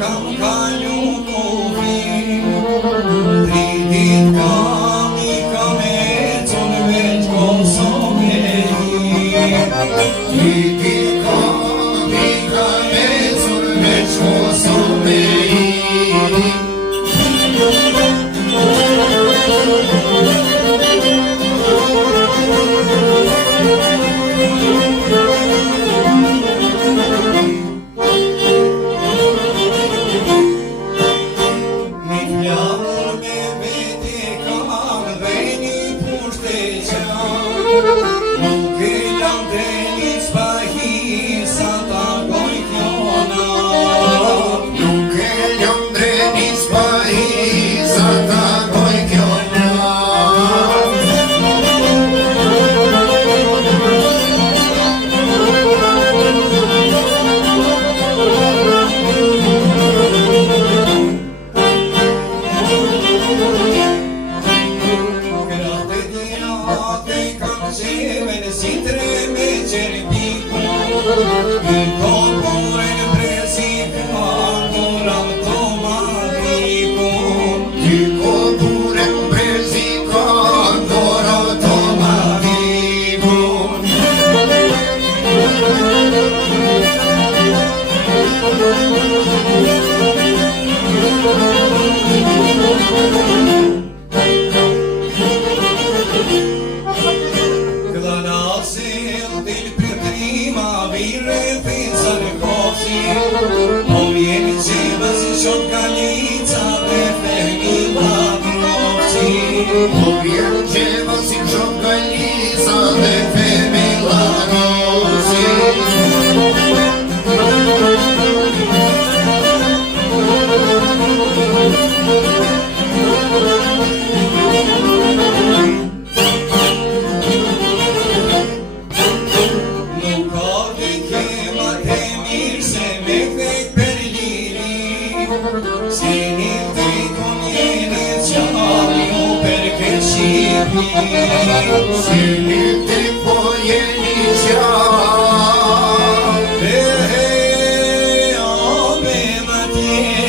kam kalu kufi, dritit kam I kam econ veç Kosove dritit kam I kam econ veç Kosove Nuk e lam trenit spahi sa ta goj kjona Nuk e lam trenit spahi sa ta goj kjona Si treme certico I corpore presico Ancora automatico I corpore presico Ancora automatico O vieni ceva si organizza per fermila proxy O vieni ceva si organizza per fermila proxy Se ne fai con iniziario perché ci Se ne puoi iniziare Ave Maria